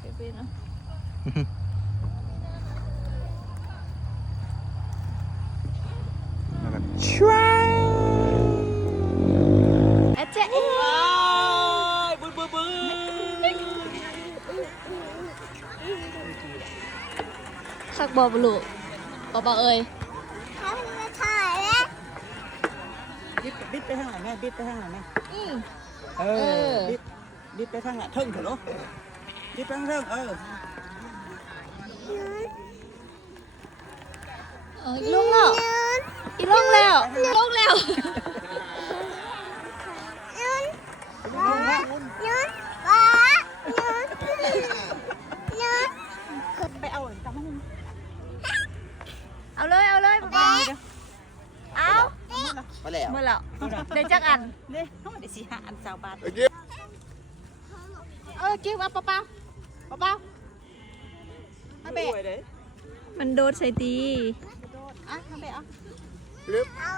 ไปเป็นเนาะแล้วก็ช่วย อาเจ๊บึ้นบึ้นบึ้นสักบอบลูเบาๆเอ้ย ดิบไปทางไหนแม่ดิบไปทางไหนแม่ เออ ดิบไปทางไหนเทิงเถอะลูกดิบไปทางเทิงอีลงแล้วอีลงแล้วลงแล้วไปเอาตามมัน เอาเลยเอาเลยป๊าเอา มาแล้ว เมื่อแล้วเดี๋ยวจักอัน เนี่ยเขาไม่ได้สีหาอัน20 บาท เก็บเอาเปล่ามาเบะมันโดดใส่ตี อ่ะมาเบะเอา ลึบ เอา